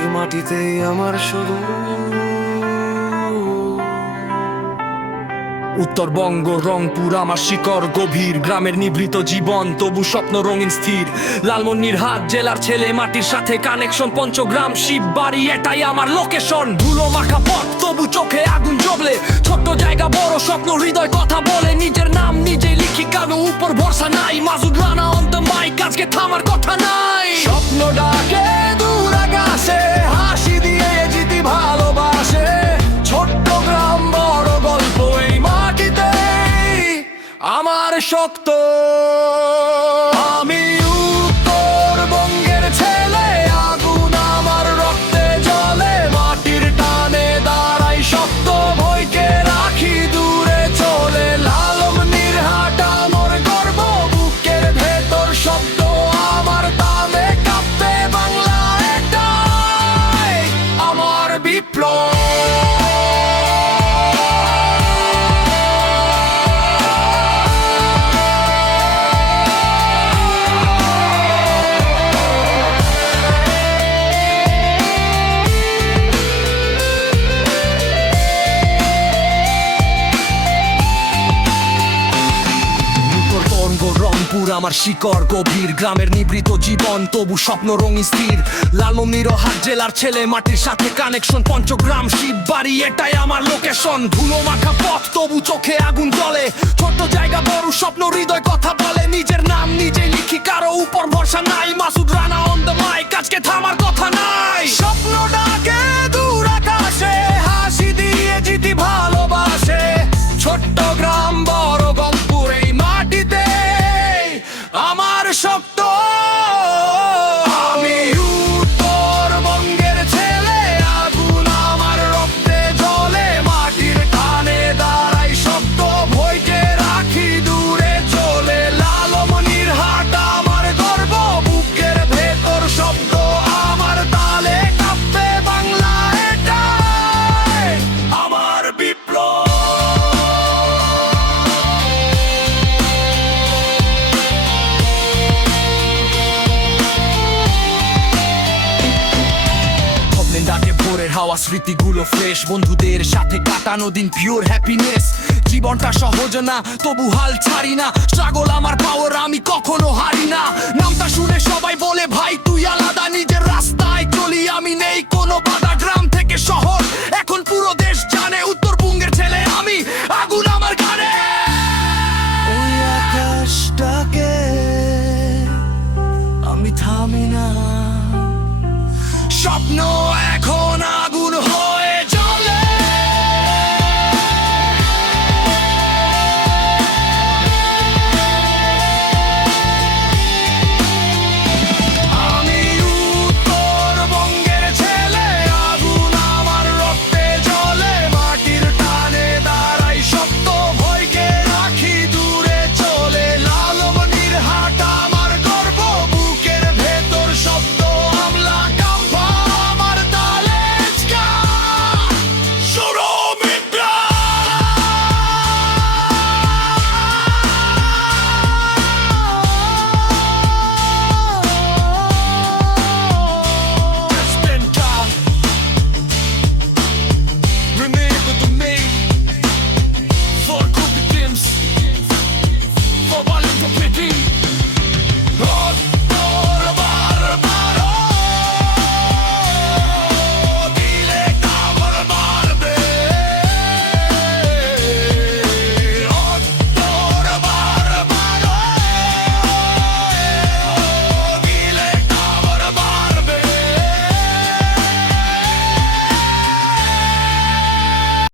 এই মাটিতেই আমার শুরু। উত্তরবঙ্গ রংপুর আমার শিকড় গভীর, গ্রামের নিভৃত জীবন তবু স্বপ্ন রঙিন স্থির। লালমনিরহাট জেলার ছেলে, মাটির সাথে কানেকশন, পঞ্চগ্রাম শিববাড়ি এটাই আমার লোকেশন। ধুলো মাখা পথ তবু চোখে আগুন জ্বলে, ছোট্ট জায়গা বড় স্বপ্ন, হৃদয় কথা বলে। নিজের নাম নিজে লিখি, কারো উপর ভরসা নাই। Masud Rana on the mic, আজকে থামার কথা নাই। স্বপ্ন ডাকে দূর আকাশে, হাসি দিয়ে জিতি ভালোবাসে। ছোট্ট গ্রাম বড় গল্প, এই মাটিতে আমার শক্ত। আমি উত্তরবঙ্গের ছেলে, আগুন আমার রক্তে জ্বলে। মাটির টানে দাঁড়াই শক্ত, ভয়কে রাখি দূরে চলে। লালমনিরহাট আমার গর্ব, বুকের ভেতর শব্দ আমার তালে কাঁপে বাংলা, এটাই আমার বিপ্লব। রংপুর আমার শিকড় গভীর, গ্রামের নিভৃত জীবন তবু স্বপ্ন রঙিন স্থির। লালমনিরহাট জেলার ছেলে, মাটির সাথে কানেকশন, পঞ্চগ্রাম শিববাড়ি এটাই আমার লোকেশন। ধুলো মাখা পথ তবু চোখে আগুন জ্বলে, ছোট্ট জায়গা বড় স্বপ্ন, হৃদয় কথা বলে। নিজের নাম নিজে লিখি, কারো উপর ভরসা নাই। Masud Rana on the mic, আজকে থামার কথা নাই। স্বপ্ন ডাকে দূর আকাশে, হাসি দিয়ে জিতি ভালোবাসে। ছোট্ট গ্রাম বড় গল্পুর, এই মাটিতে আমার শক্ত। আমি উত্তরবঙ্গের ছেলে, আগুন আমার রক্তে জ্বলে। মাটির টানে দাঁড়াই শক্ত, ভয়কে রাখি দূরে চলে। লালমনিরহাট আমার গর্ব, বুকের ভেতর শব্দ আমার তালে কাঁপে বাংলা, এটাই আমার বিপ্লব। ডাকে ভোরের হাওয়া, স্মৃতিগুলো ফ্রেশ, বন্ধুদের সাথে কাটানো দিন পিওর হ্যাপিনেস। জীবনটা সহজ না তবু হাল ছাড়ি না, স্ট্রাগল আমার পাওয়ার, আমি কখনো হারি না। নামটা শুনে সবাই বলে ভাই